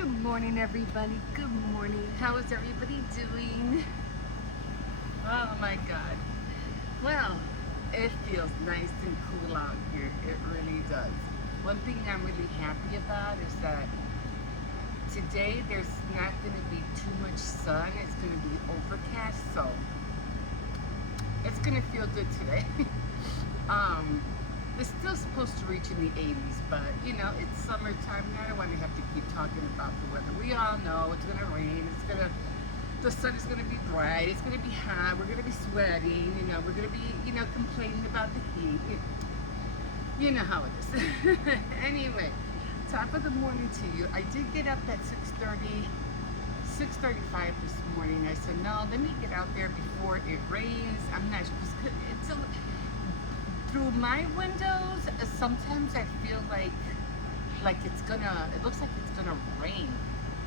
Good morning, everybody. Good morning. How is everybody doing? Oh my God. Well, it feels nice and cool out here. It really does. One thing I'm really happy about is that today there's not going to be too much sun. It's going to be overcast, so it's going to feel good today. um, it's still supposed to reach in the 80s, but you know, it's summertime and I don't want to have to keep talking about the weather. We all know it's gonna rain, the sun is gonna be bright, it's gonna be hot, we're gonna be sweating, you know, we're gonna be, you know, complaining about the heat. You know how it is. Anyway, top of the morning to you. I did get up at 6:35 this morning. I said, no, let me get out there before it rains. I'm not, it's a, through my windows, sometimes I feel like it looks like it's gonna rain.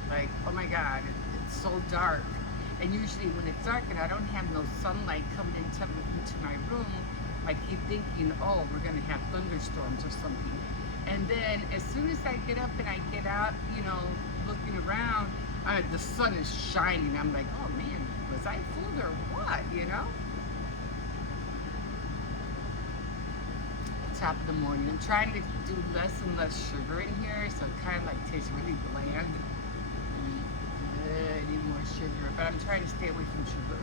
Like, oh my God, it's so dark. And usually when it's dark and I don't have no sunlight coming into my room, I keep thinking, oh, we're gonna have thunderstorms or something. And then as soon as I get up and I get out, you know, looking around, the sun is shining. I'm like, oh man, was I fooled or what, you know? Top of the morning. I'm trying to do less and less sugar in here, so it kind of like tastes really bland. I need more sugar, but I'm trying to stay away from sugar.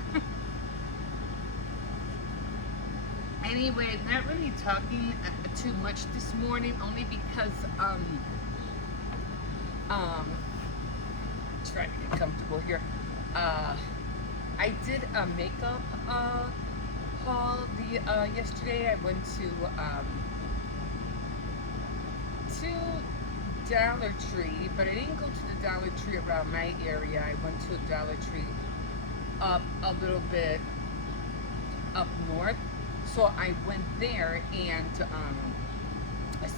Anyway, not really talking too much this morning, only because trying to get comfortable here. I did a makeup haul yesterday. I went to Dollar Tree, but I didn't go to the Dollar Tree around my area. I went to a Dollar Tree up a little bit up north. So I went there, and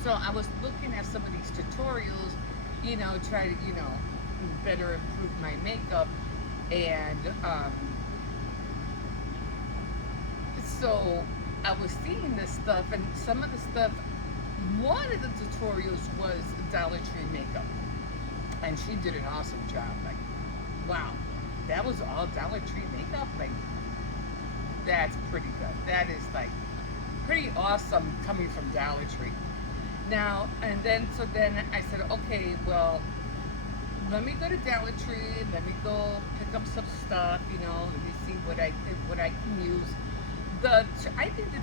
so I was looking at some of these tutorials, you know, try to, you know, better improve my makeup, and so I was seeing this stuff, and some of the stuff, one of the tutorials was Dollar Tree makeup, and she did an awesome job. Like, wow, that was all Dollar Tree makeup. Like, that's pretty good. That is like pretty awesome coming from Dollar Tree. Now, and then I said, okay, well, let me go to Dollar Tree. Let me go pick up some stuff. You know, let me see what I can use. I think the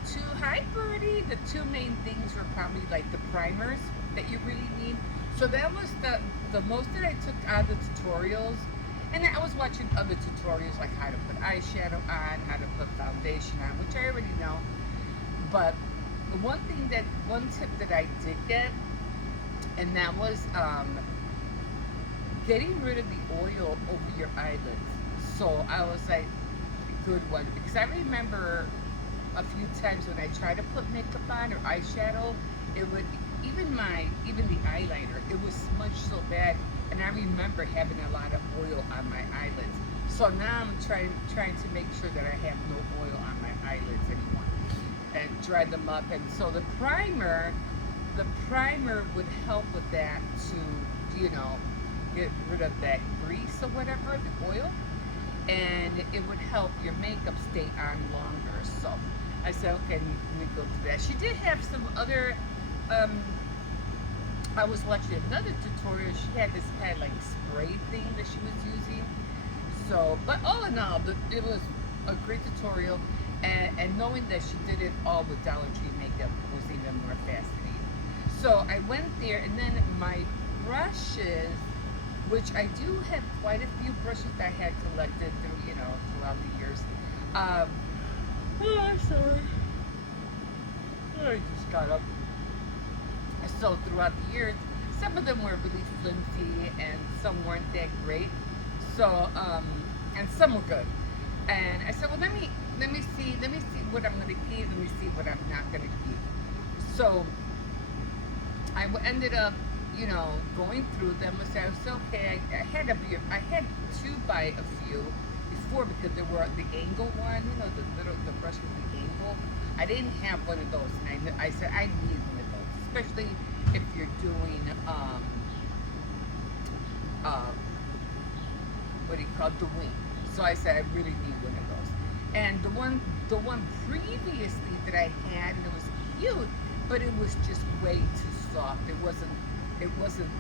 two main things were probably like the primers that you really need. So that was the most that I took out of the tutorials. And I was watching other tutorials like how to put eyeshadow on, how to put foundation on, which I already know. But the one tip that I did get, and that was getting rid of the oil over your eyelids. So I was like, good one, because I remember a few times when I tried to put makeup on or eyeshadow, it would, even the eyeliner, it was smudged so bad, and I remember having a lot of oil on my eyelids. So now I'm trying to make sure that I have no oil on my eyelids anymore, and dry them up. And so the primer would help with that, to, you know, get rid of that grease or whatever, the oil, and it would help your makeup stay on longer. So I said, okay, let me go to that. She did have some other, I was watching another tutorial. She had this kind of like spray thing that she was using. So, but all in all, it was a great tutorial, and knowing that she did it all with Dollar Tree makeup was even more fascinating. So I went there, and then my brushes, which I do have quite a few brushes that I had collected through, you know, throughout the years. Oh, sorry. I just got up. So throughout the years, some of them were really flimsy, and some weren't that great. So, and some were good. And I said, well, let me see what I'm gonna keep. Let me see what I'm not gonna keep. So I ended up, you know, going through them and said, it's okay. I had to buy a few before, because there were the angle one, you know, the brush with the angle. I didn't have one of those, and I said I need one of those, especially if you're doing um, what do you call it, the wing. So I said I really need one of those. And the one previously that I had, and it was cute, but it was just way too soft. It wasn't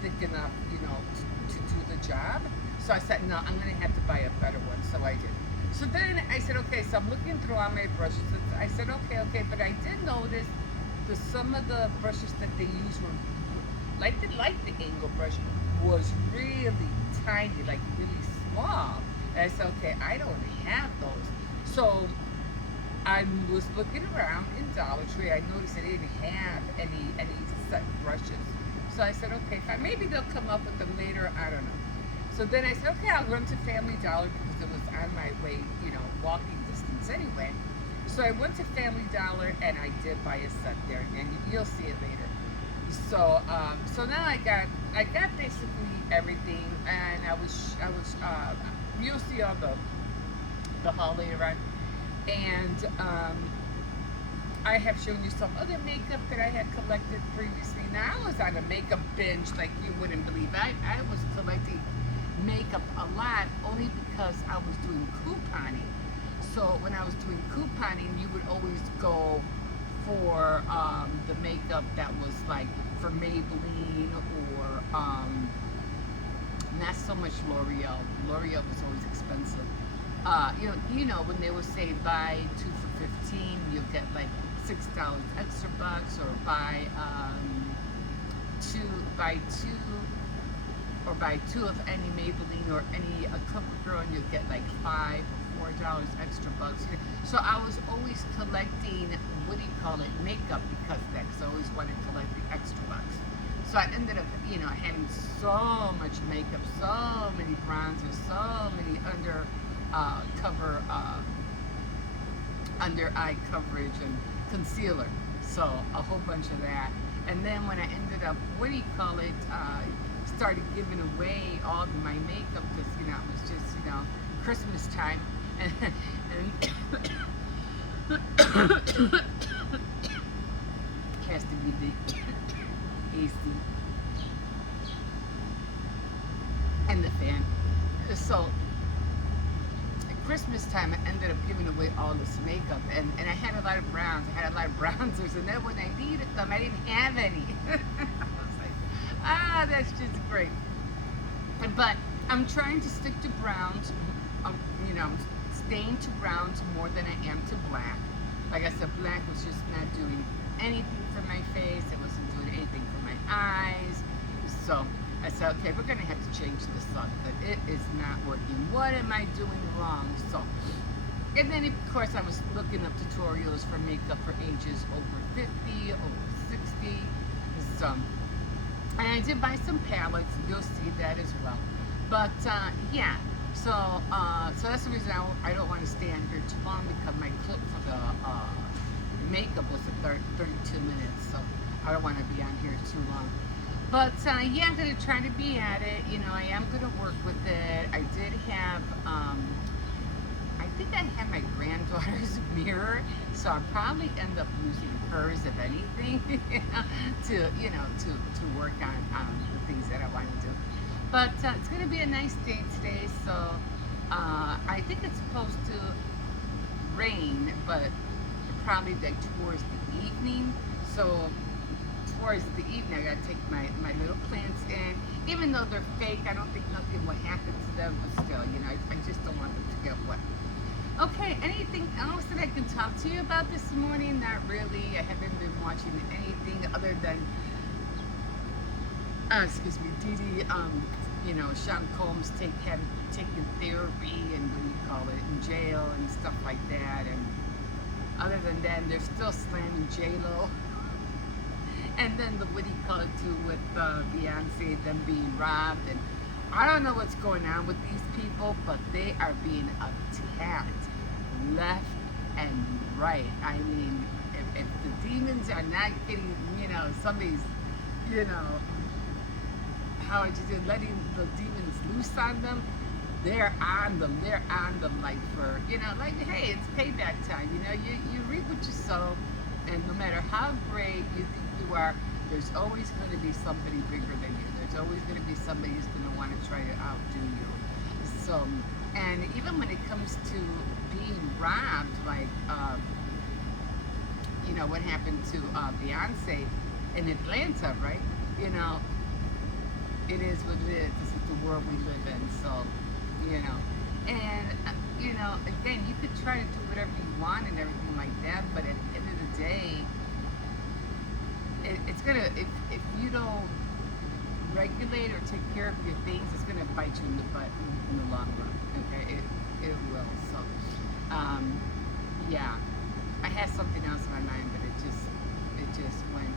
thick enough, to do the job. So I said, no, I'm gonna have to buy a better one. So I did. So then I said, okay. So I'm looking through all my brushes. I said, okay. But I did notice that some of the brushes that they use were like the angle brush was really tiny, like really small. And I said, okay, I don't have those. So I was looking around in Dollar Tree. I noticed they didn't have any set brushes. So I said, okay, fine. Maybe they'll come up with them later. I don't know. So then I said, okay, I'll run to Family Dollar because it was on my way, walking distance anyway. So I went to Family Dollar and I did buy a set there, and you'll see it later. So now I got basically everything, and you'll see all the haul later on, and I have shown you some other makeup that I had collected previously. Now I was on a makeup binge like you wouldn't believe. I was collecting makeup a lot only because I was doing couponing. So when I was doing couponing, you would always go for the makeup that was like for Maybelline or not so much L'Oreal. L'Oreal was always expensive. When they would say buy two for 15, you'll get like $6 extra bucks, or two or buy two of any Maybelline or any CoverGirl, and you'll get like $5 or $4 extra bucks. So I was always collecting, makeup because of that, because I always wanted to collect the extra bucks. So I ended up, having so much makeup, so many bronzers, so many under eye coverage and concealer. So a whole bunch of that. And then when I ended up, started giving away all of my makeup because, it was just, Christmas time. And has to be the AC and the fan. So at Christmas time, I ended up giving away all this makeup, and I had a lot of browns. I had a lot of bronzers, and then when I needed them, I didn't have any. I was like, that's just great. But I'm trying to stick to browns. I'm staying to browns more than I am to black. Like I said, black was just not doing anything for my face. It wasn't doing anything for my eyes. So I said, okay, we're going to have to change this up, but it is not working. What am I doing wrong? So, and then, of course, I was looking up tutorials for makeup for ages over 50, over 60. So, and I did buy some palettes. You'll see that as well. But, yeah. So that's the reason I don't want to stand here too long, because my clip for the makeup was 32 minutes, so I don't want to be on here too long. But yeah, I'm going to try to be at it. I am going to work with it. I did have, I think I had my granddaughter's mirror, so I'll probably end up using hers, if anything, to work on the things that I want to do. But it's going to be a nice day today, so I think it's supposed to rain, but probably like towards the evening. So towards the evening, I got to take my little plants in. Even though they're fake, I don't think nothing will happen to them, but still, I just don't want them to get wet. Okay, anything else that I can talk to you about this morning? Not really. I haven't been watching anything other than Dee Dee, Sean Combs taking therapy and in jail and stuff like that. And other than that, they're still slamming J-Lo. And then too with Beyonce, them being robbed. And I don't know what's going on with these people, but they are being attacked left and right. I mean, if the demons are not getting, somebody's, how would you do, letting the demons loose on them, they're on them. They're on them like for, hey, it's payback time. You reap what you sow, and no matter how great you think you are, There's always going to be somebody bigger than you. There's always going to be somebody who's going to want to try to outdo you. So, and even when it comes to being robbed, like, what happened to Beyonce in Atlanta, right? You know, it is what it is. This is the world we live in. So, you know, and, again, you could try to do whatever you want and everything like that, but at the end of the day, it's gonna if you don't regulate or take care of your things, it's gonna bite you in the butt in the long run. Okay, it will. So, yeah, I had something else in my mind, but it just went,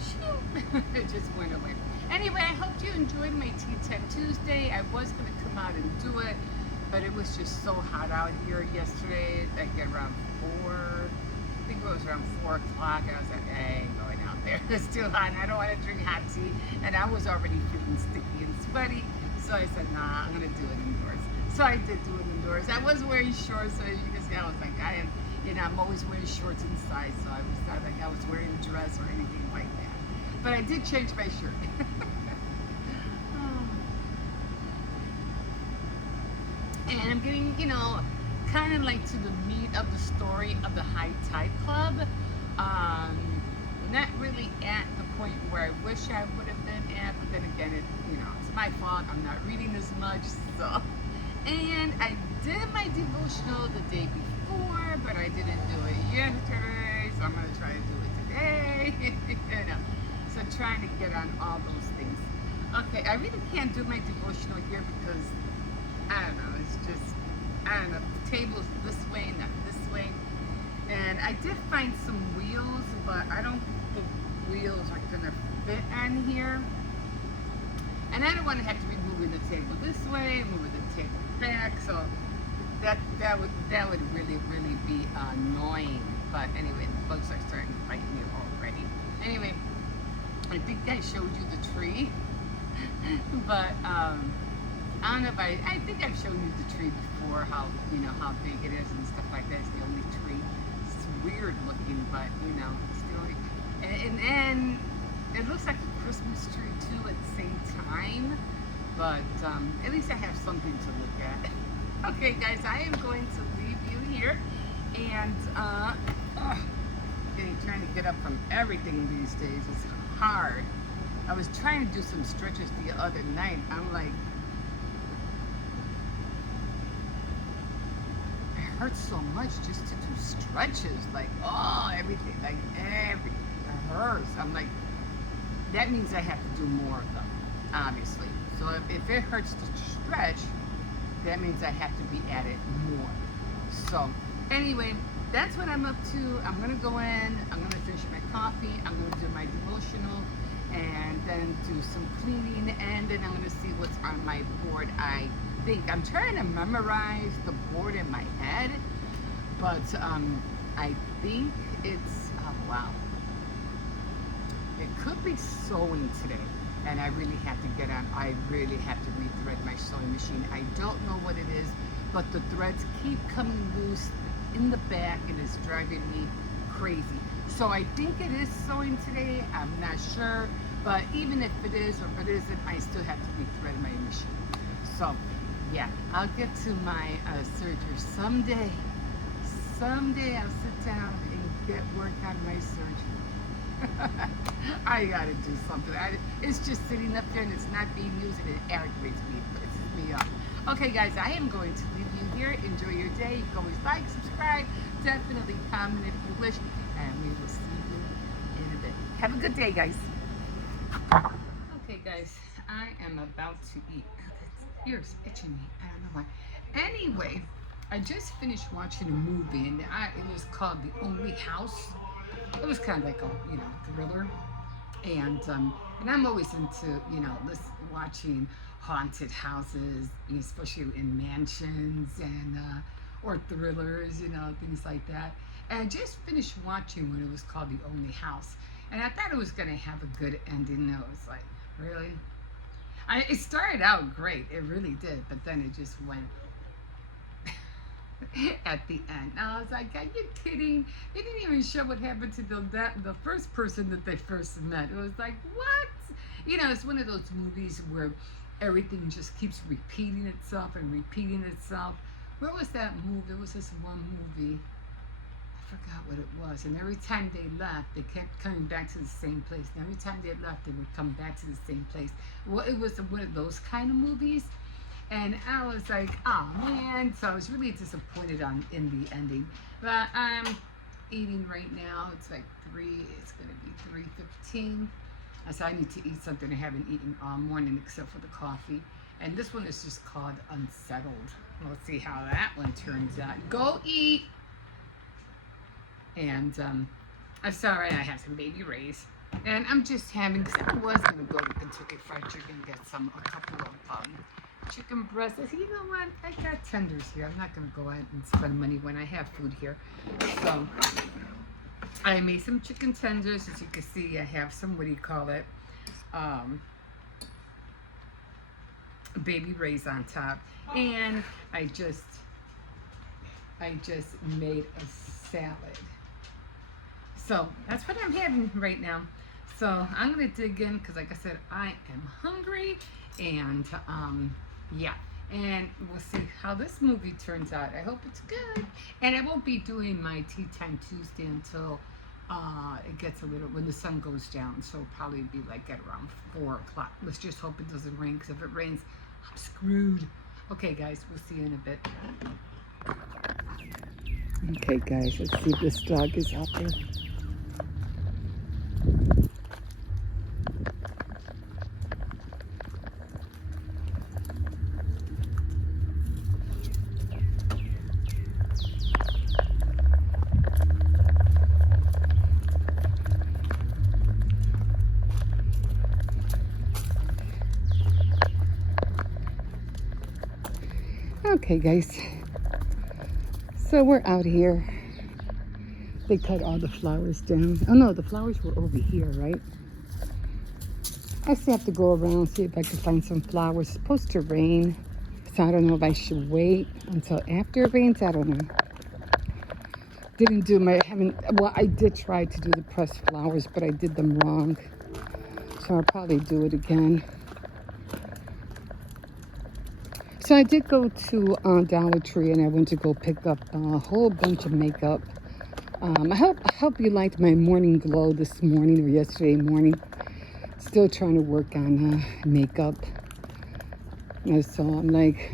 shoot, it just went away. Anyway, I hope you enjoyed my Tea Time Tuesday. I was gonna come out and do it, but it was just so hot out here yesterday. Like around 4. I think it was around 4 o'clock. I was like, I ain't going out there. It's too hot, and I don't want to drink hot tea. And I was already feeling sticky and sweaty, so I said, nah, I'm gonna do it indoors. So I did do it indoors. I was wearing shorts, so as you can see, I was like, I'm always wearing shorts inside, so I was not like I was wearing a dress or anything like that. But I did change my shirt. And I'm getting, kind of like to the meat of the story of the High Tide Club. Not really at the point where I wish I would have been at, but then again, it's my fault. I'm not reading as much, so. And I did my devotional the day before, but I didn't do it yesterday, so I'm gonna try to do it today. So trying to get on all those things. Okay, I really can't do my devotional here because I don't know, the table's this way, not this way. And I did find some wheels, but I don't think the wheels are gonna fit on here. And I don't want to have to be moving the table this way, moving the table back, so that would really, really be annoying. But anyway, the bugs are starting to bite me already. Anyway, I think I showed you the tree, but I don't know if I think I've shown you the tree before, how big it is and stuff like that. It's the only tree. It's weird looking, but it's the only, and it looks like a Christmas tree too at the same time, but at least I have something to look at. Okay guys, I am going to leave you here, and trying to get up from everything these days is hard. I was trying to do some stretches the other night. I'm like, it hurts so much just to do stretches, like everything it hurts. I'm like, that means I have to do more of them, obviously. So if it hurts to stretch, that means I have to be at it more. So anyway, that's what I'm up to. I'm gonna go in, I'm gonna finish my coffee, I'm gonna do my devotional, and then do some cleaning, and then I'm gonna see what's on my board. I think I'm trying to memorize the board in my head, but I think it's wow. It could be sewing today, and I really have to get on. I really have to rethread my sewing machine. I don't know what it is, but the threads keep coming loose in the back, and it's driving me crazy. So I think it is sewing today. I'm not sure, but even if it is or if it isn't, I still have to rethread my machine. So yeah, I'll get to my surgery someday. Someday I'll sit down and get work on my surgery. I gotta do something. It's just sitting up there and it's not being used, and it aggravates me. It pisses me off. Okay, guys, I am going to leave you here. Enjoy your day. You can always like, subscribe, definitely comment if you wish, and we will see you in a bit. Have a good day, guys. Okay, guys, I am about to eat. That ear's itching me. I don't know why. Anyway, I just finished watching a movie, and it was called The Only House. It was kind of like a thriller, and I'm always into watching haunted houses, especially in mansions and or thrillers, things like that. And I just finished watching when it was called The Only House, and I thought it was gonna have a good ending. And I was like, really? It started out great, it really did, but then it just went at the end. I was like, are you kidding? They didn't even show what happened to the first person that they first met. It was like, what? You know, it's one of those movies where everything just keeps repeating itself and repeating itself. What was that movie? There was this one movie. I forgot what it was. And every time they left, they kept coming back to the same place. And every time they left, they would come back to the same place. Well, it was one of those kind of movies. And I was like, oh man. So I was really disappointed in the ending. But I'm eating right now. It's like it's going to be 3:15. So I need to eat something I haven't eaten all morning except for the coffee. And this one is just called Unsettled. We'll see how that one turns out. Go eat. And I'm sorry, I have some baby rays. And I'm just having, because I was going to go to Kentucky Fried Chicken and get a couple of chicken breasts. I said, you know what? I got tenders here. I'm not going to go out and spend money when I have food here. So I made some chicken tenders. As you can see, I have some, what do you call it? Baby rays on top. And I just made a salad. So that's what I'm having right now. So I'm gonna dig in because, like I said, I am hungry, and yeah, and we'll see how this movie turns out. I hope it's good, and I won't be doing my Tea Time Tuesday until it gets a little, when the sun goes down. So it'll probably be like at around 4 o'clock. Let's just hope it doesn't rain, because if it rains, I'm screwed. Okay, guys, we'll see you in a bit. Okay, guys, let's see if this dog is out there. Okay, guys, so we're out here. They cut all the flowers down. Oh no, the flowers were over here, right? I still have to go around, see if I can find some flowers. It's supposed to rain, so I don't know if I should wait until after it rains. I don't know. I did try to do the pressed flowers, but I did them wrong. So I'll probably do it again. So I did go to Dollar Tree, and I went to go pick up a whole bunch of makeup. I hope you liked my morning glow this morning or yesterday morning. Still trying to work on makeup. So I'm like,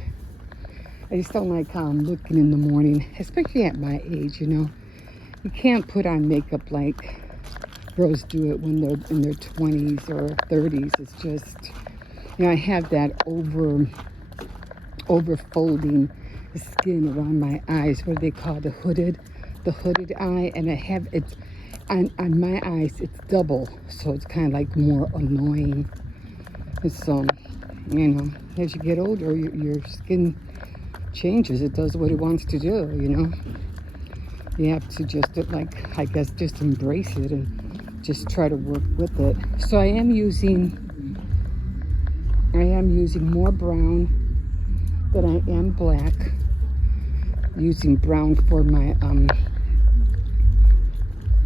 I just don't like how I'm looking in the morning, especially at my age, you know. You can't put on makeup like girls do it when they're in their 20s or 30s. It's just, you know, I have that overfolding skin around my eyes, what they call the hooded eye, and I have it on my eyes. It's double, so it's kind of like more annoying. And so, you know, as you get older, your skin changes. It does what it wants to do. You know, you have to just I guess just embrace it and just try to work with it. So I am using more brown than I am black. Using brown for my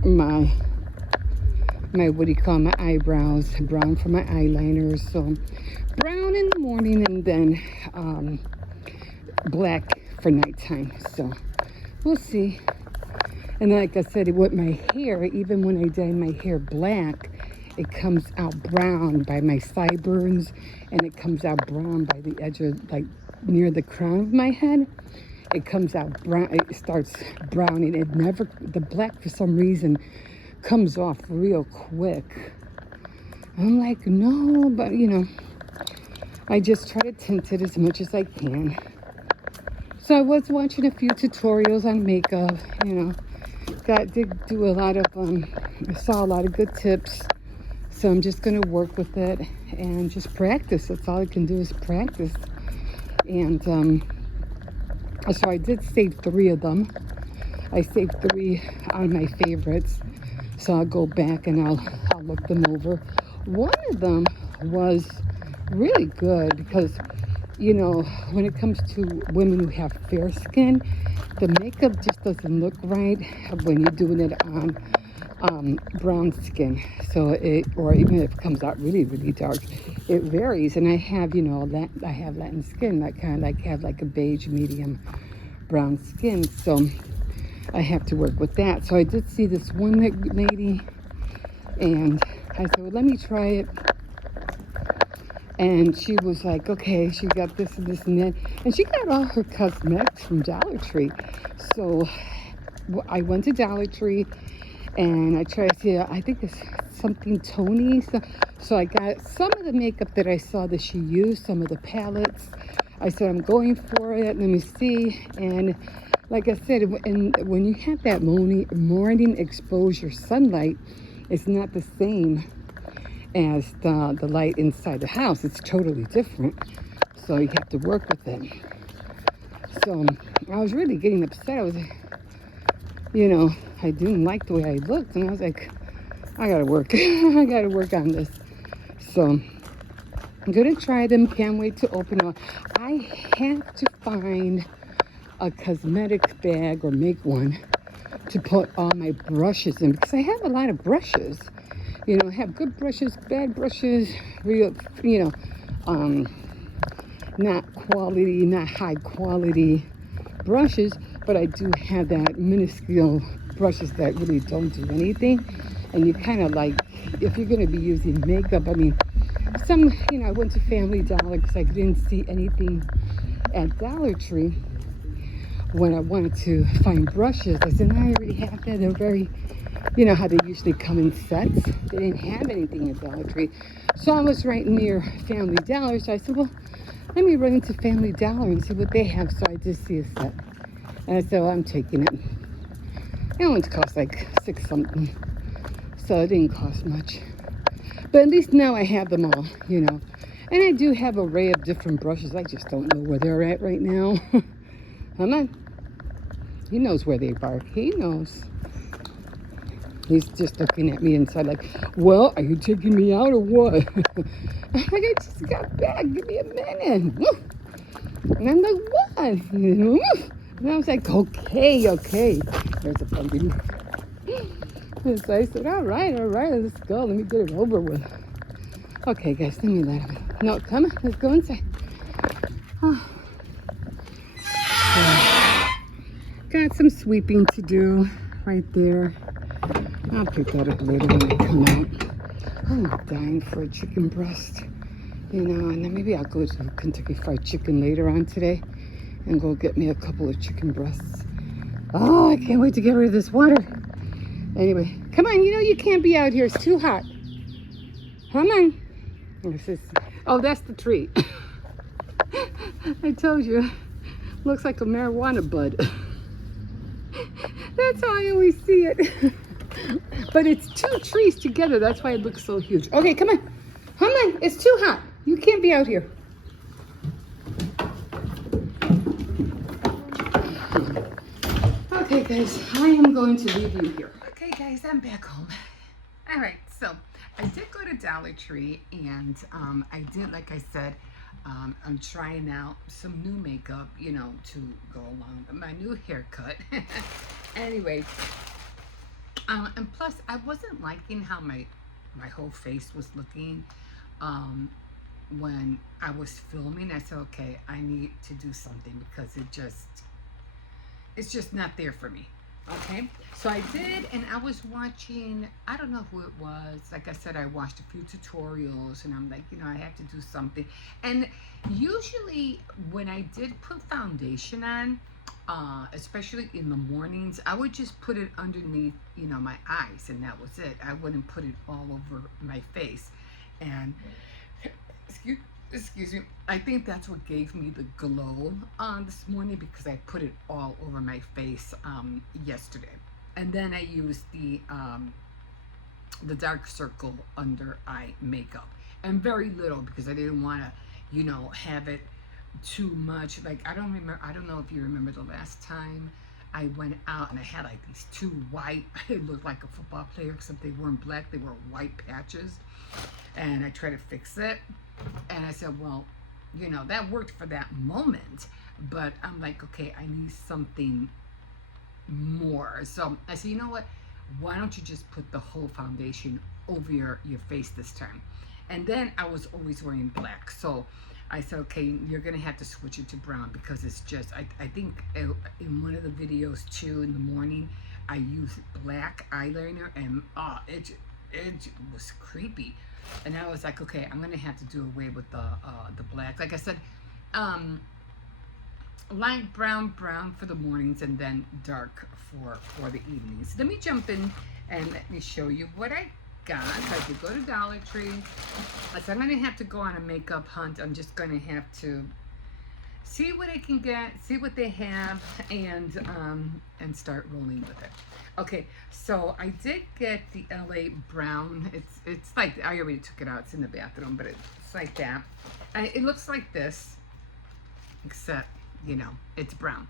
my eyebrows, brown for my eyeliners. So brown in the morning, and then black for nighttime. So we'll see. And like I said, with my hair, even when I dye my hair black, it comes out brown by my sideburns, and it comes out brown by the edge of, like, near the crown of my head. It comes out brown. It starts browning. The black for some reason comes off real quick. I'm like, no, but you know, I just try to tint it as much as I can. So I was watching a few tutorials on makeup, you know. Did do a lot of, I saw a lot of good tips. So I'm just going to work with it and just practice. That's all I can do is practice. And so I did save 3 of them. I saved 3 on my favorites. So I'll go back and I'll look them over. One of them was really good because you know, when it comes to women who have fair skin, the makeup just doesn't look right when you're doing it on brown skin. So it, or even if it comes out really, really dark, it varies. And I have, you know, I have Latin skin, that kind of like have like a beige medium brown skin. So I have to work with that. So I did see this one lady, and I said, well, let me try it. And she was like, okay, she got this and this and that. And she got all her cosmetics from Dollar Tree. So I went to Dollar Tree and I tried to see, I think it's something Tony. So I got some of the makeup that I saw that she used, some of the palettes. I said, I'm going for it. Let me see. And like I said, when you have that morning exposure sunlight, it's not the same as the light inside the house. It's totally different. So you have to work with it. So I was really getting upset. I was, you know, I didn't like the way I looked. And I was like, I gotta work. I gotta work on this. So I'm gonna try them. Can't wait to open up. I have to find a cosmetic bag or make one to put all my brushes in, because I have a lot of brushes. You know, I have good brushes, bad brushes, real, you know, not quality, not high quality brushes, but I do have that minuscule brushes that really don't do anything. And you kind of like, if you're going to be using makeup, I mean, you know, I went to Family Dollar because I didn't see anything at Dollar Tree when I wanted to find brushes. I said, no, I already have that. They're very, you know how they usually come in sets. They didn't have anything at Dollar Tree. So I was right near Family Dollar. So I said, well, let me run into Family Dollar and see what they have. So I did see a set. And I said, well, I'm taking it. That one's cost like $6 something. So it didn't cost much. But at least now I have them all, you know. And I do have an array of different brushes. I just don't know where they're at right now. Come on. He knows where they are. He knows. He's just looking at me inside like, well, are you taking me out or what? I'm like, I just got back. Give me a minute. And I'm like, what? And I was like, okay. There's a pumpkin. And so I said, all right, let's go. Let me get it over with. Okay, guys, let me let him. No, come on, let's go inside. Oh. So, got some sweeping to do right there. I'll pick that up later when I come out. I'm dying for a chicken breast, you know, and then maybe I'll go to Kentucky Fried Chicken later on today and go get me a couple of chicken breasts. Oh, I can't wait to get rid of this water. Anyway, come on, you know you can't be out here. It's too hot. Come on. Oh, that's the tree. I told you. Looks like a marijuana bud. That's how I always see it. But it's two trees together. That's why it looks so huge. Okay, come on. Come on. It's too hot. You can't be out here. Okay, guys. I am going to leave you here. Okay, guys, I'm back home. All right, so I did go to Dollar Tree, and I did, like I said, I'm trying out some new makeup, you know, to go along with my new haircut. Anyway, and plus, I wasn't liking how my whole face was looking when I was filming. I said, okay, I need to do something because it's just not there for me. Okay, so I did, and I was watching, I don't know who it was. Like I said, I watched a few tutorials, and I'm like, you know, I have to do something. And usually when I did put foundation on, especially in the mornings, I would just put it underneath, you know, my eyes, and that was it. I wouldn't put it all over my face. And excuse me, I think that's what gave me the glow this morning, because I put it all over my face yesterday. And then I used the dark circle under eye makeup, and very little, because I didn't want to, you know, have it too much. Like, I don't know if you remember the last time I went out and I had like these two white, it looked like a football player, except they weren't black, they were white patches. And I tried to fix it. And I said, well, You know, that worked for that moment. But I'm like, okay, I need something more. So I said, you know what? Why don't you just put the whole foundation over your face this time? And then I was always wearing black. So I said, okay, you're going to have to switch it to brown because it's just, I think in one of the videos too in the morning, I used black eyeliner and it was creepy. And I was like, okay, I'm going to have to do away with the black. Like I said, um, light brown for the mornings and then dark for the evenings. Let me jump in and let me show you what I got. So I did go to Dollar Tree. So I'm gonna have to go on a makeup hunt. I'm just gonna have to see what I can get, see what they have, and start rolling with it. Okay, so I did get the LA brown. It's like I already took it out. It's in the bathroom, but it's like that. It looks like this, except you know, it's brown.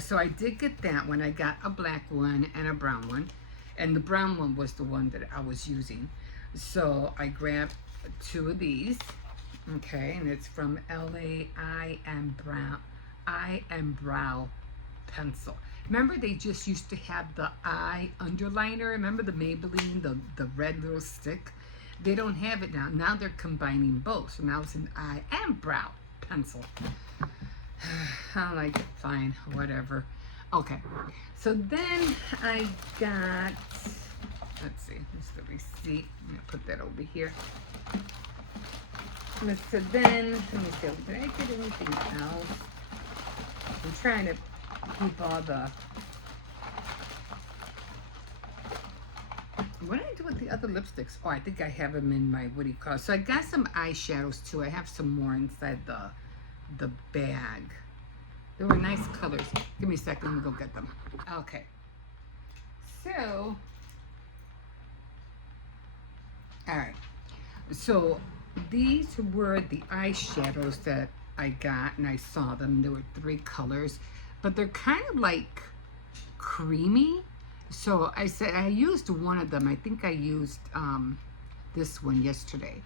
So I did get that one. I got a black one and a brown one. And the brown one was the one that I was using. So I grabbed two of these. Okay, and it's from LA I Am Brow pencil. Remember they just used to have the eye underliner? Remember the Maybelline, the red little stick? They don't have it now. Now they're combining both. So now it's an I Am Brow pencil. I like it, fine, whatever. Okay, so then I got, let's see, this is the receipt. I'm gonna put that over here. So then, let me see, did I get anything else? I'm trying to keep all the, what did I do with the other lipsticks? Oh, I think I have them in my, what do you call it? So I got some eyeshadows too. I have some more inside the bag. They were nice colors. Give me a second, let me go get them. Okay. So, all right. So these were the eyeshadows that I got and I saw them. There were 3 colors, but they're kind of like creamy. So I said I used one of them. I think I used this one yesterday,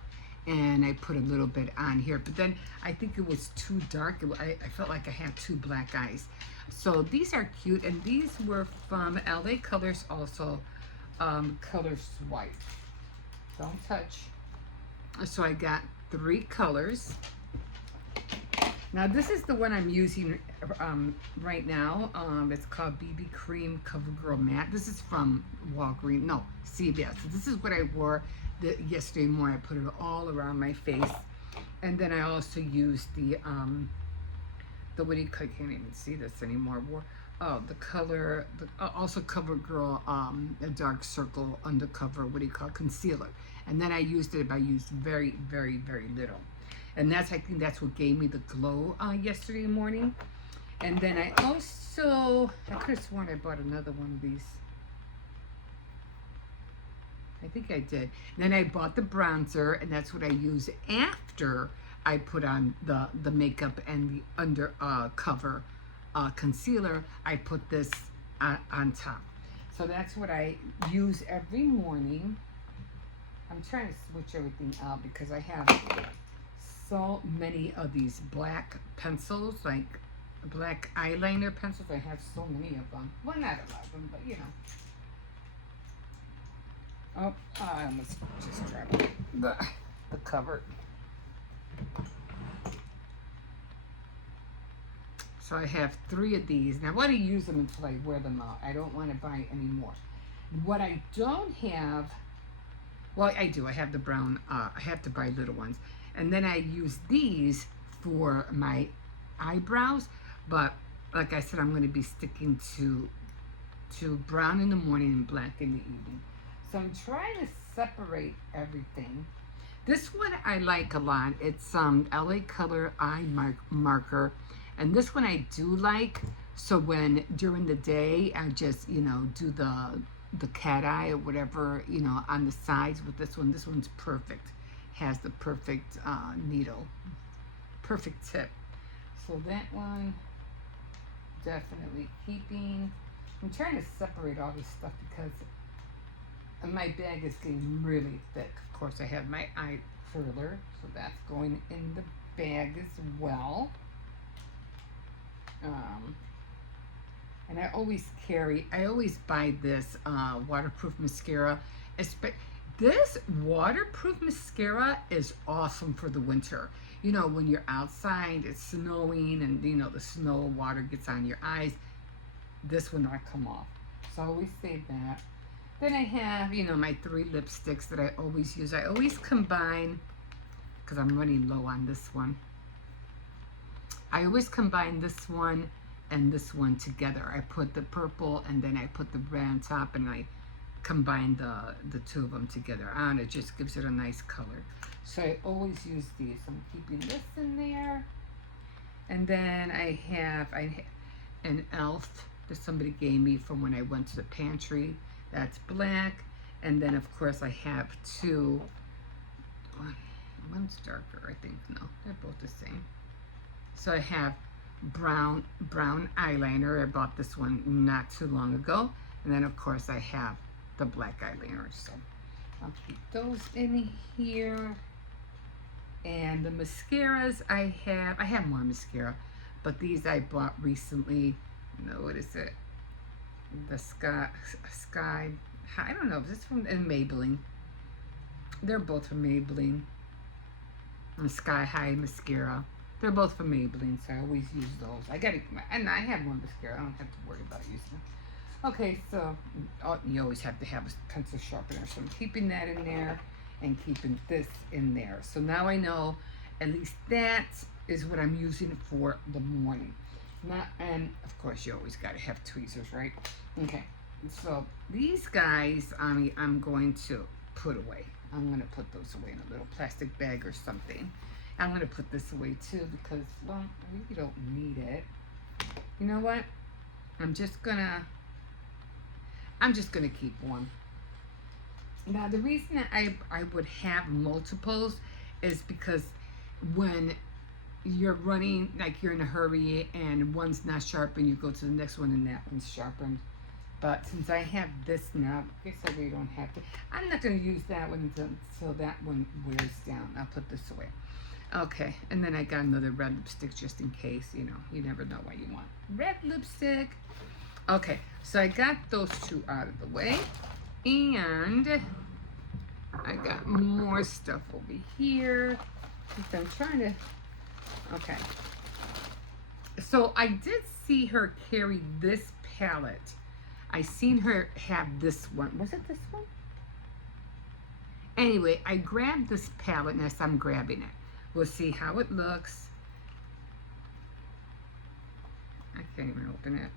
and I put a little bit on here. But then I think it was too dark. I felt like I had 2 black eyes. So these are cute, and these were from LA Colors also, Color Swipe. Don't touch. So I got 3 colors. Now this is the one I'm using right now. It's called BB Cream CoverGirl Matte. This is from Walgreens, no, CVS. So this is what I wore yesterday morning. I put it all around my face. And then I also used the what do you call, I can't even see this anymore. The color, also CoverGirl, a dark circle undercover, what do you call it, concealer. And then I used it, I used very, very, very little. And I think that's what gave me the glow yesterday morning. And then I also, I could have sworn I bought another one of these. I think I did. And then I bought the bronzer, and that's what I use after I put on the makeup and the undercover concealer. I put this on top. So that's what I use every morning. I'm trying to switch everything out because I have so many of these black pencils, like black eyeliner pencils. I have so many of them. Well, not a lot of them, but you know. Oh, I almost just grabbed the cover. So I have 3 of these. Now I want to use them until I wear them out. I don't want to buy any more. What I don't have, well, I do. I have the brown. I have to buy little ones. And then I use these for my eyebrows. But like I said, I'm going to be sticking to brown in the morning and black in the evening. So I'm trying to separate everything. This one I like a lot. It's LA Color Eye Marker. And this one I do like. So when during the day I just, you know, do the cat eye or whatever, you know, on the sides with this one. This one's perfect. Has the perfect needle. Perfect tip. So that one, definitely keeping. I'm trying to separate all this stuff because And my bag is getting really thick. Of course, I have my eye curler, so that's going in the bag as well. And I always buy this waterproof mascara. This waterproof mascara is awesome for the winter. You know, when you're outside, it's snowing, and you know the snow water gets on your eyes. This will not come off. So I always save that. Then I have, you know, my 3 lipsticks that I always use. I always combine, because I'm running low on this one. I always combine this one and this one together. I put the purple and then I put the red on top, and I combine the 2 of them together on. It just gives it a nice color. So I always use these. I'm keeping this in there. And then I have an e.l.f. that somebody gave me from when I went to the pantry. That's black. And then of course I have 2. One's darker, I think. No, they're both the same. So I have brown eyeliner. I bought this one not too long ago. And then of course I have the black eyeliner. So I'll keep those in here. And the mascaras I have more mascara, but these I bought recently. No, what is it? The Sky, I don't know, this from Maybelline. They're both from Maybelline. And Sky High mascara. They're both from Maybelline, so I always use those. And I have more mascara. I don't have to worry about using them. Okay, so you always have to have a pencil sharpener, so I'm keeping that in there and keeping this in there. So now I know at least that is what I'm using for the morning. And of course you always got to have tweezers, right? Okay, so these guys I'm going to put away. I'm going to put those away in a little plastic bag or something. I'm going to put this away too because, well, I really don't need it. You know what? I'm just gonna keep one. Now the reason that I would have multiples is because when you're running, like you're in a hurry and one's not sharpened, you go to the next one and that one's sharpened. But since I have this now, I guess I really don't have to. I'm not going to use that one until that one wears down. I'll put this away. Okay, and then I got another red lipstick just in case, you know, you never know what you want. Red lipstick. Okay, so I got those 2 out of the way. And I got more stuff over here. I'm trying to, okay. So I did see her carry this palette. I seen her have this one. Was it this one? Anyway, I grabbed this palette, and as I'm grabbing it, we'll see how it looks. I can't even open it.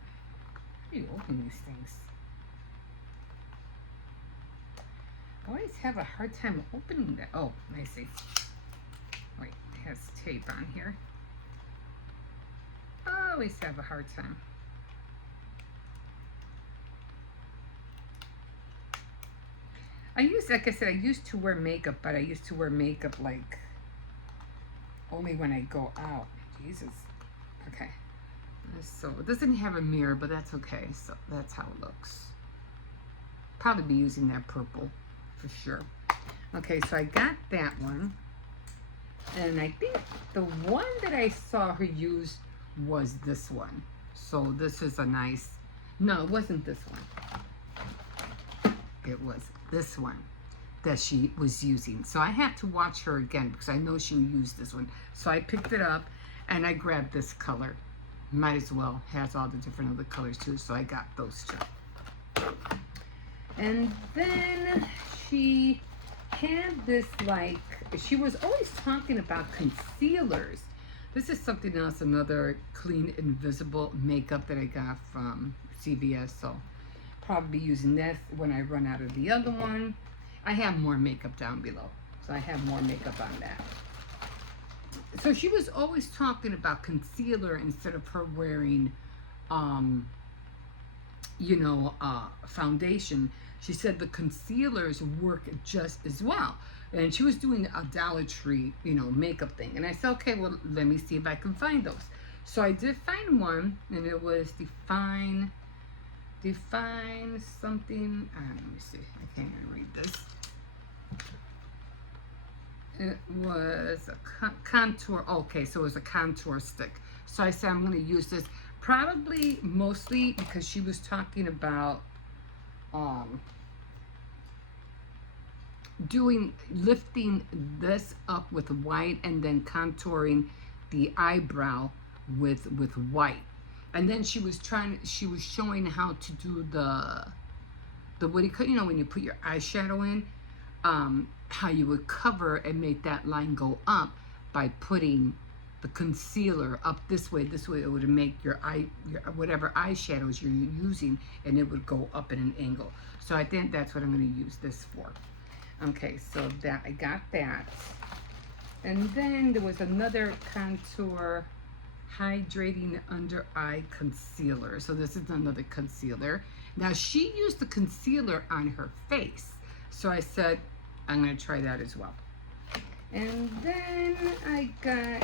How do you open these things? I always have a hard time opening that. Oh, I see. Wait, it has tape on here. I always have a hard time. Like I said, I used to wear makeup, but I used to wear makeup like only when I go out. Jesus. Okay. So it doesn't have a mirror, but that's okay. So that's how it looks. Probably be using that purple for sure. Okay, so I got that one. And I think the one that I saw her use was this one. So this is a nice, no, it wasn't this one. It was this one that she was using. So I have to watch her again because I know she'll use this one. So I picked it up and I grabbed this color. Might as well, has all the different other colors too. So I got those 2. And then she had this, like, she was always talking about concealers. This is something else, another clean invisible makeup that I got from CVS. So probably be using this when I run out of the other one. I have more makeup down below, so I have more makeup on that. So she was always talking about concealer instead of her wearing foundation. She said the concealers work just as well. And she was doing a Dollar Tree, makeup thing. And I said, okay, well, let me see if I can find those. So I did find one, and it was the Fine Define something. Let me see. I can't even read this. It was a contour. Okay, so it was a contour stick. So I said I'm going to use this probably mostly because she was talking about lifting this up with white and then contouring the eyebrow with white. And then she was showing how to do the what do you call, when you put your eyeshadow in, how you would cover and make that line go up by putting the concealer up this way it would make your whatever eyeshadows you're using, and it would go up at an angle. So I think that's what I'm going to use this for. Okay, so that I got that. And then there was another contour hydrating under eye concealer. So this is another concealer. Now she used the concealer on her face, so I said I'm going to try that as well. And then I got,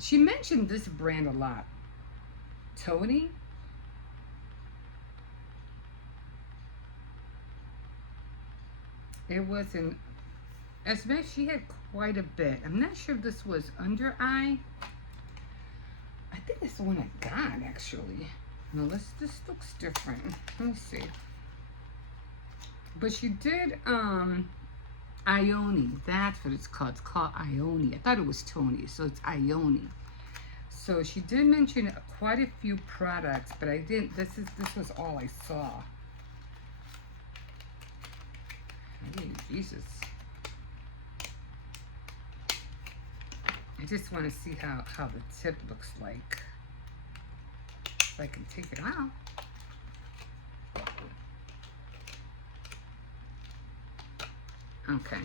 she mentioned this brand a lot, Tony. It wasn't, as much, she had quite a bit. I'm not sure if this was under eye. I think it's the one I got, actually. No, this looks different. Let me see. But she did, Ione. That's what it's called. It's called Ione. I thought it was Tony, so it's Ione. So she did mention quite a few products, but I didn't, this was all I saw. Oh, Jesus. I just want to see how the tip looks like. If I can take it out. Okay.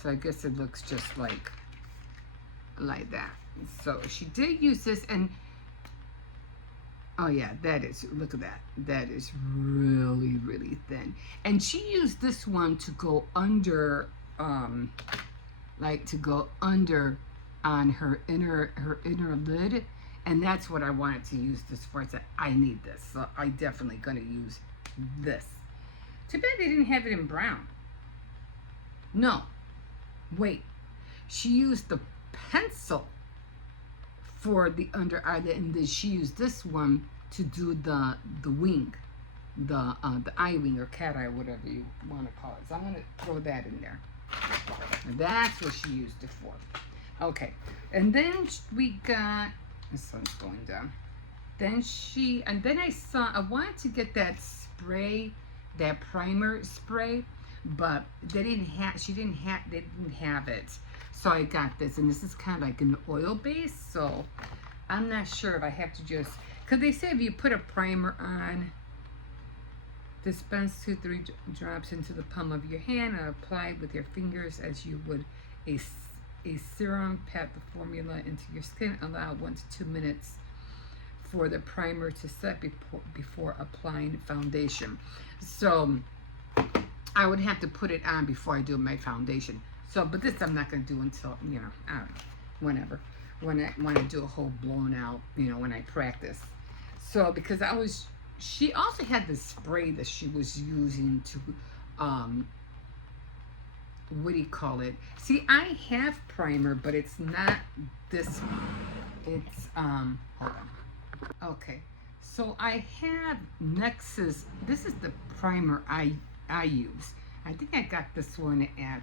So I guess it looks just like that. So she did use this, and oh yeah, that is, look at that. That is really, really thin. And she used this one to go under, like to go under on her inner lid. And that's what I wanted to use this for. I said, I need this. So I definitely gonna use this. Too bad they didn't have it in brown. No, wait. She used the pencil for the under eyelid, and then she used this one to do the wing, the eye wing or cat eye, whatever you want to call it. So I'm gonna throw that in there. And that's what she used it for. Okay, and then we got, this one's going down. Then I wanted to get that spray, that primer spray, but they didn't have it. So I got this, and this is kind of like an oil base, so I'm not sure if I have to just, because they say if you put a primer on, dispense 2-3 drops into the palm of your hand and apply with your fingers as you would a serum. Pat the formula into your skin. Allow 1 to 2 minutes for the primer to set before applying foundation. So I would have to put it on before I do my foundation. So, but this I'm not going to do until, I don't know, whenever. When I do a whole blown out, when I practice. So, because she also had this spray that she was using to, what do you call it? See, I have primer, but it's not this, it's, hold on. Okay. So I have Nexus, this is the primer I use. I think I got this one at,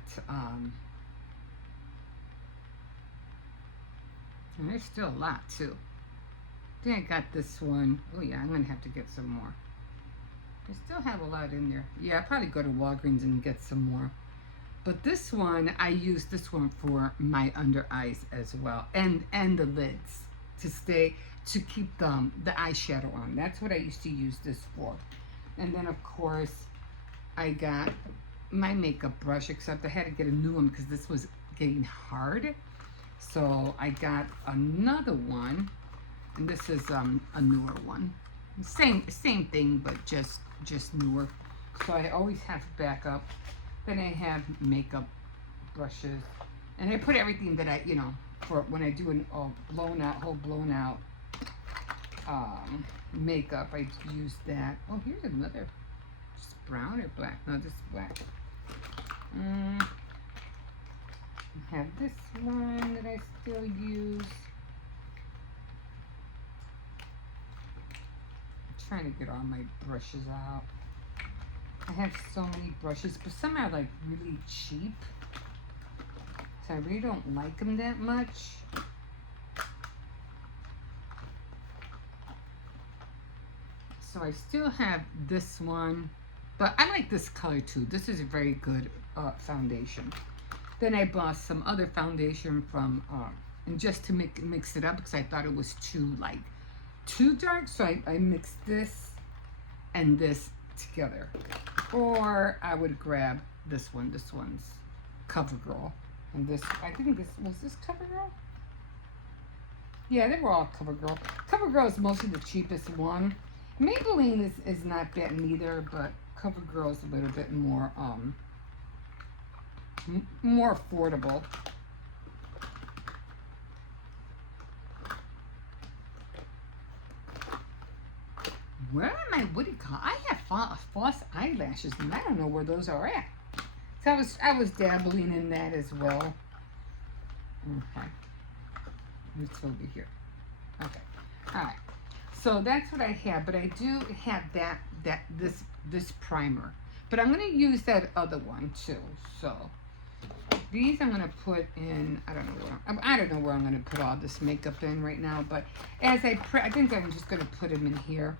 and there's still a lot too. I think I got this one. Oh yeah, I'm gonna have to get some more. I still have a lot in there. Yeah, I'll probably go to Walgreens and get some more. But this one, I use this one for my under eyes as well, and the lids to keep the eyeshadow on. That's what I used to use this for. And then of course, I got my makeup brush, except I had to get a new one because this was getting hard. So I got another one, and this is a newer one. Same thing, but just newer. So I always have backup. Then I have makeup brushes, and I put everything that I, for when I do an whole blown out makeup. I use that. Oh, here's another. Just brown or black? No, this is black. I have this one that I still use. I'm trying to get all my brushes out. I have so many brushes, but some are like really cheap. So I really don't like them that much. So I still have this one, but I like this color too. This is a very good foundation. Then I bought some other foundation from, and just to mix it up because I thought it was too dark. So I mixed this and this together. Or I would grab this one. This one's CoverGirl. And this, I think this, was this CoverGirl? Yeah, they were all CoverGirl. CoverGirl is mostly the cheapest one. Maybelline is not bad neither, but CoverGirl is a little bit more, more affordable. Where am I? What do you call? I have false eyelashes, and I don't know where those are at. So I was dabbling in that as well. Okay, it's over here. Okay, all right. So that's what I have, but I do have this primer. But I'm gonna use that other one too. So these I'm gonna put in. I don't know where I'm gonna put all this makeup in right now. But as I think I'm just gonna put them in here.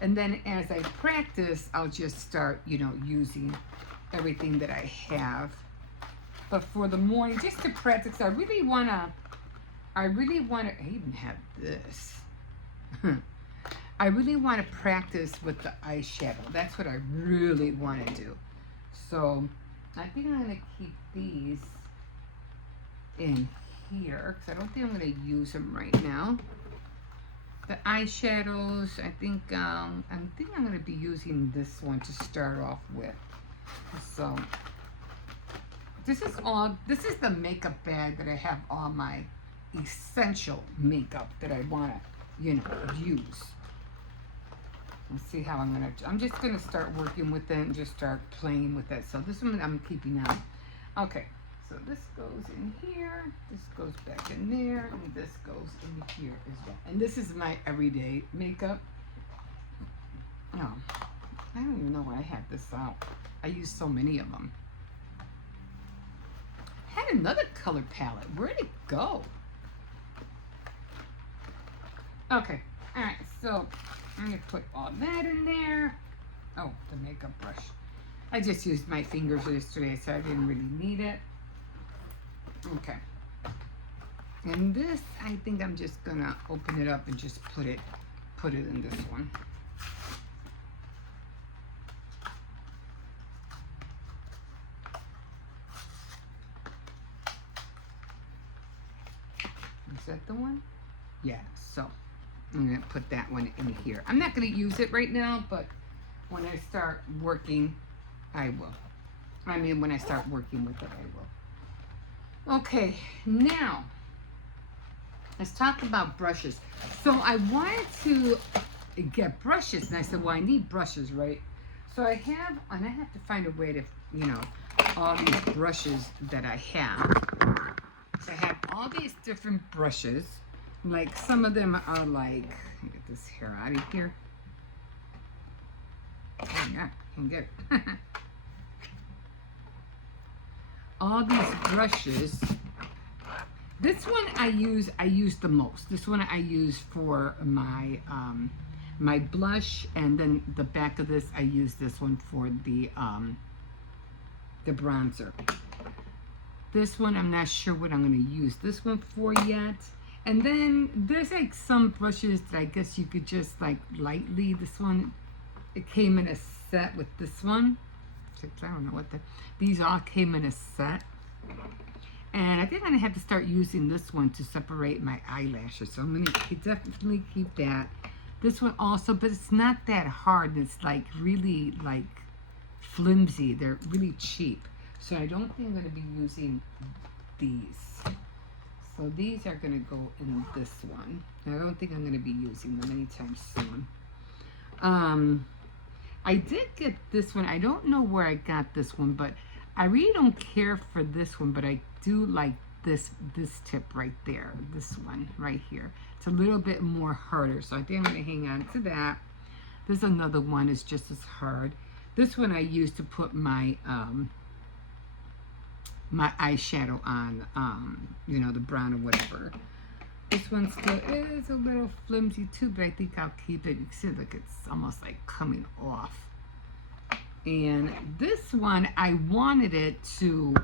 And then as I practice, I'll just start, using everything that I have. But for the morning, just to practice, I really wanna, I even have this. I really want to practice with the eyeshadow. That's what I really want to do. So I think I'm going to keep these in here because I don't think I'm going to use them right now. The eyeshadows, I think I'm going to be using this one to start off with. So this is the makeup bag that I have all my essential makeup that I want to, use. Let's see how I'm just gonna start working with it and just start playing with it. So this one I'm keeping out. Okay, so this goes in here, this goes back in there, and this goes in here as well. And this is my everyday makeup. No, I don't even know where I had this out. I use so many of them. I had another color palette. Where'd it go? Okay, all right, so I'm gonna put all that in there. Oh, the makeup brush. I just used my fingers yesterday, so I didn't really need it. Okay. And this, I think I'm just gonna open it up and just put it in this one. Is that the one? Yeah, so I'm going to put that one in here. I'm not going to use it right now, but when I start working, I will. I mean, when I start working with it, I will. Okay, now, let's talk about brushes. So I wanted to get brushes, and I said, well, I need brushes, right? So I have to find a way to, all these brushes that I have. So I have all these different brushes. Like some of them are like, let me get this hair out of here. Oh yeah, I can get it. All these brushes. This one I use the most. This one I use for my my blush, and then the back of this I use this one for the bronzer. This one I'm not sure what I'm going to use this one for yet. And then there's like some brushes that I guess you could just like lightly. This one, it came in a set with this one. I don't know what these all came in a set. And I think I'm gonna have to start using this one to separate my eyelashes. So I'm gonna definitely keep that. This one also, but it's not that hard. It's like really like flimsy. They're really cheap. So I don't think I'm gonna be using these. So these are going to go in this one. I don't think I'm going to be using them anytime soon. I did get this one. I don't know where I got this one, but I really don't care for this one, but I do like this tip right there. This one right here. It's a little bit more harder, so I think I'm going to hang on to that. There's another one. It's just as hard. This one I use to put my my eyeshadow on, you know, the brown or whatever. This one still is a little flimsy too, but I think I'll keep it. You see, look, it's almost like coming off. And this one, I wanted it to,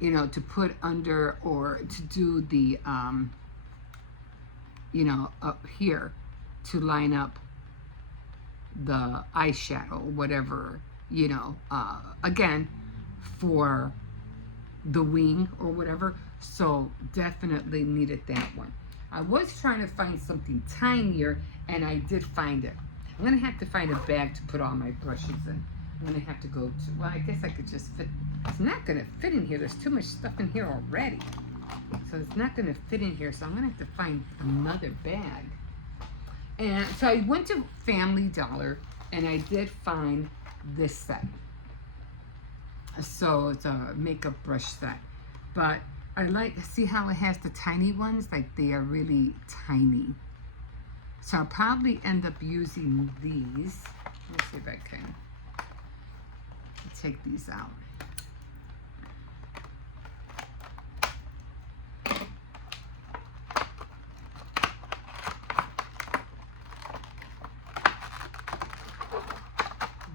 you know, to put under or to do the, you know, up here to line up the eyeshadow, whatever, you know, again, for the wing or whatever. So definitely needed that one. I was trying to find something tinier, and I did find it. I'm gonna have to find a bag to put all my brushes in. I'm gonna have to go to, well, I guess I could just fit. It's not gonna fit in here. There's too much stuff in here already. So it's not gonna fit in here. So I'm gonna have to find another bag. And so I went to Family Dollar, and I did find this set. So it's a makeup brush set. But I like, see how it has the tiny ones? Like they are really tiny. So I'll probably end up using these. Let's see if I can take these out.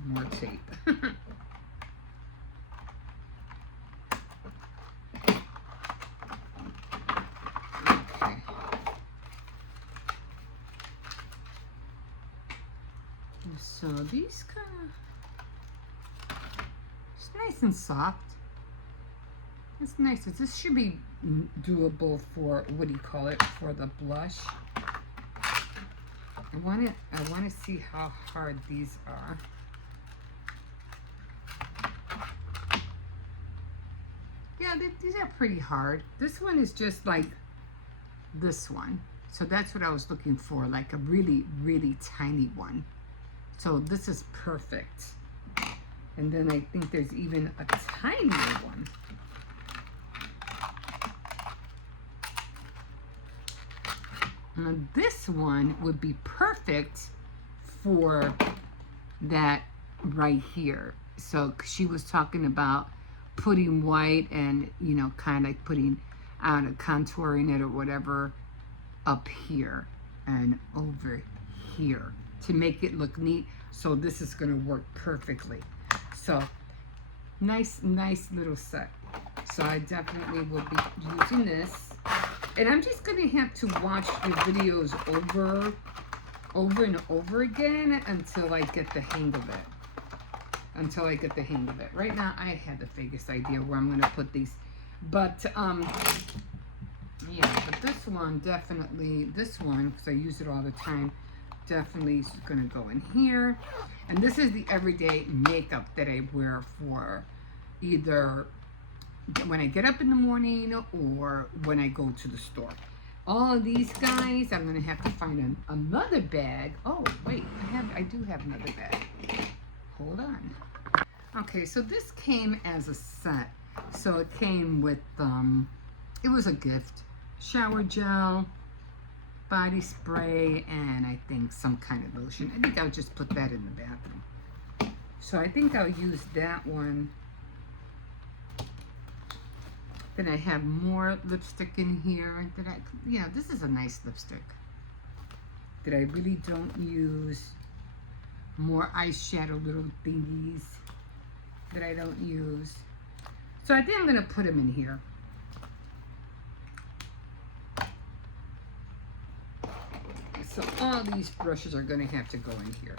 More tape. So these kind of, it's nice and soft. It's nice. This should be doable for, what do you call it, for the blush. I want to see how hard these are. Yeah, these are pretty hard. This one is just like this one. So that's what I was looking for, like a really, really tiny one. So this is perfect. And then I think there's even a tinier one. And this one would be perfect for that right here. So she was talking about putting white and, you know, kind of like putting out a contouring it or whatever up here and over here to make it look neat. So this is going to work perfectly. So nice little set. So I definitely will be using this. And I'm just going to have to watch the videos over and over again until I get the hang of it. Right now, I had the vaguest idea where I'm going to put these. But, yeah, but this one, definitely, this one, because I use it all the time, definitely is going to go in here. And this is the everyday makeup that I wear for either when I get up in the morning or when I go to the store. All of these guys, I'm going to have to find another bag. Oh, wait, I do have another bag. Hold on. Okay, so this came as a set. So it came with, it was a gift. Shower gel, body spray, and I think some kind of lotion. I think I'll just put that in the bathroom. So I think I'll use that one. Then I have more lipstick in here. This is a nice lipstick that I really don't use. More eyeshadow little thingies that I don't use. So I think I'm going to put them in here. So all these brushes are going to have to go in here.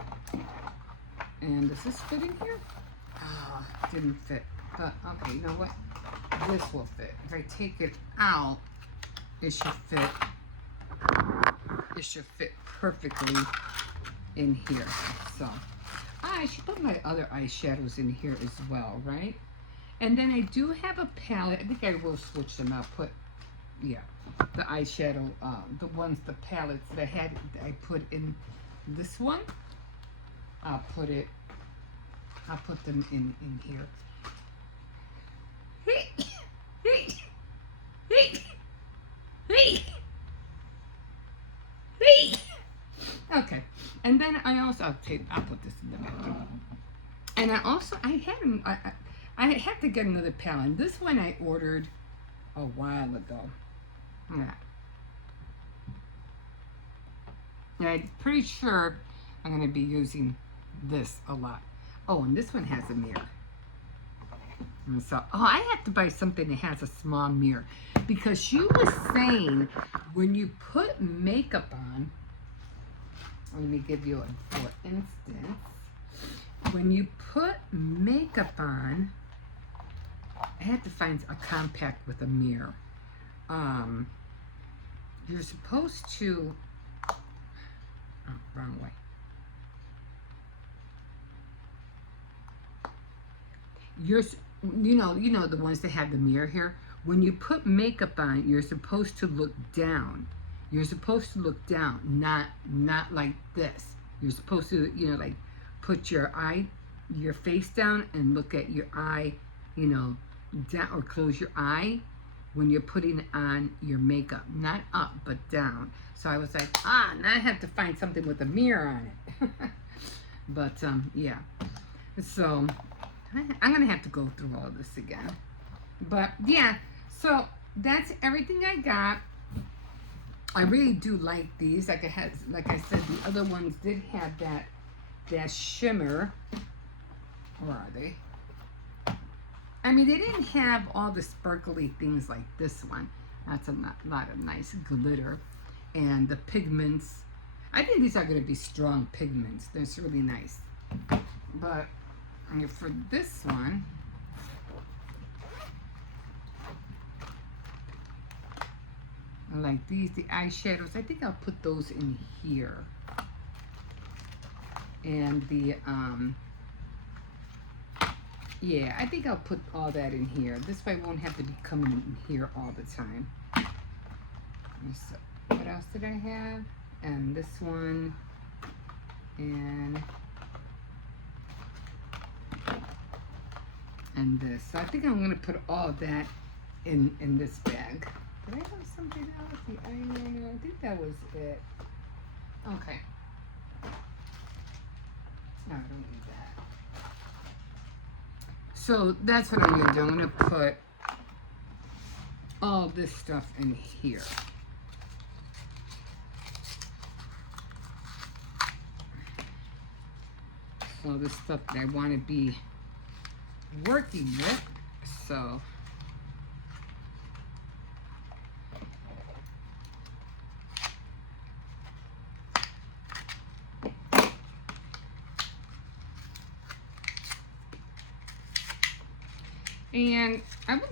And does this fit in here? Oh, didn't fit. But okay, you know what? This will fit. If I take it out, it should fit. It should fit perfectly in here. So I should put my other eyeshadows in here as well, right? And then I do have a palette. I think I will switch them. I'll put, yeah, the eyeshadow, the ones, the palettes that I had, I put in this one. I'll put them in here. Okay, and then I'll put this in the bathroom. And I had to get another palette. This one I ordered a while ago. Yeah. And I'm pretty sure I'm going to be using this a lot. Oh, and this one has a mirror. And so, I have to buy something that has a small mirror. Because she was saying when you put makeup on, let me give you a, for instance, when you put makeup on, I had to find a compact with a mirror. You're supposed to, wrong way. You know the ones that have the mirror here. When you put makeup on, you're supposed to look down. You're supposed to look down, not like this. You're supposed to, like put your face down and look at your eye, down, or close your eye when you're putting on your makeup. Not up, but down. So I was like, now I have to find something with a mirror on it. But, yeah. So I'm going to have to go through all this again. But, yeah. So that's everything I got. I really do like these. Like I said, the other ones did have that shimmer. Where are they? I mean, they didn't have all the sparkly things like this one. That's a lot of nice glitter. And the pigments, I think these are going to be strong pigments. They're really nice. But for this one, I like these, the eyeshadows. I think I'll put those in here. And the, yeah, I think I'll put all that in here. This way I won't have to be coming in here all the time. So, what else did I have? And this one. And this. So I think I'm going to put all of that in this bag. Did I have something else? The eyeliner? I think that was it. Okay. No, I don't need that. So that's what I'm going to do. I'm going to put all this stuff in here. So this stuff that I want to be working with. So and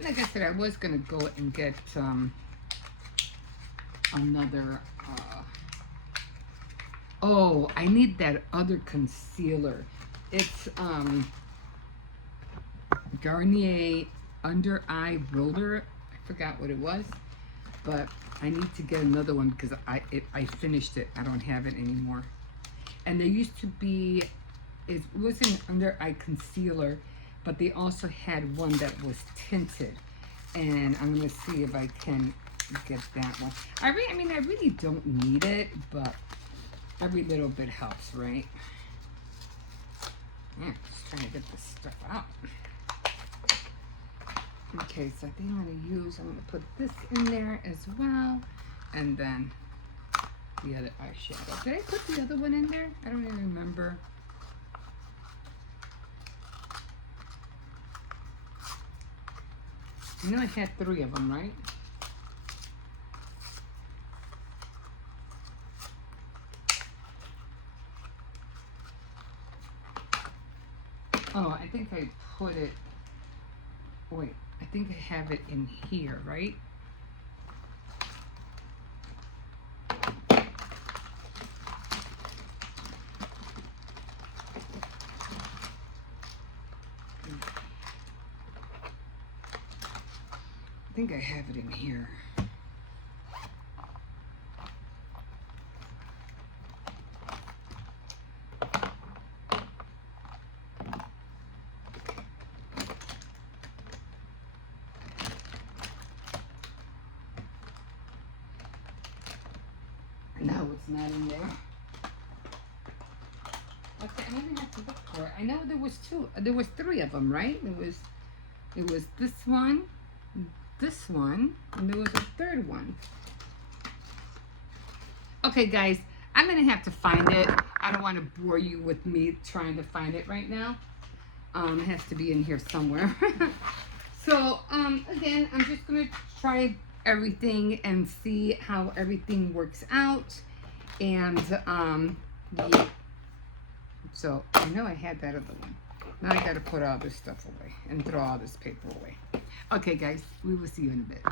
like I said, I was gonna go and get another. Oh, I need that other concealer. It's Garnier Under Eye Roller. I forgot what it was, but I need to get another one because I finished it. I don't have it anymore. And there used to be, it was an under eye concealer, but they also had one that was tinted. And I'm gonna see if I can get that one. I really don't need it, but every little bit helps, right? Yeah, just trying to get this stuff out. Okay, so I think I'm gonna put this in there as well, and then the other eyeshadow. Did I put the other one in there? I don't even remember. You know I had 3 of them, right? Oh, I think I put it, wait, I think I have it in here, right? I think I have it in here. No, it's not in there. Okay, I'm gonna have to look for it. I know there was two. There was three of them, right? It was this one, and there was a third one. Okay, guys, I'm gonna have to find it. I don't want to bore you with me trying to find it right now. It has to be in here somewhere. So, again, I'm just gonna try everything and see how everything works out. And yeah. So I know I had that other one. Now I gotta put all this stuff away and throw all this paper away. Okay, guys, we will see you in a bit.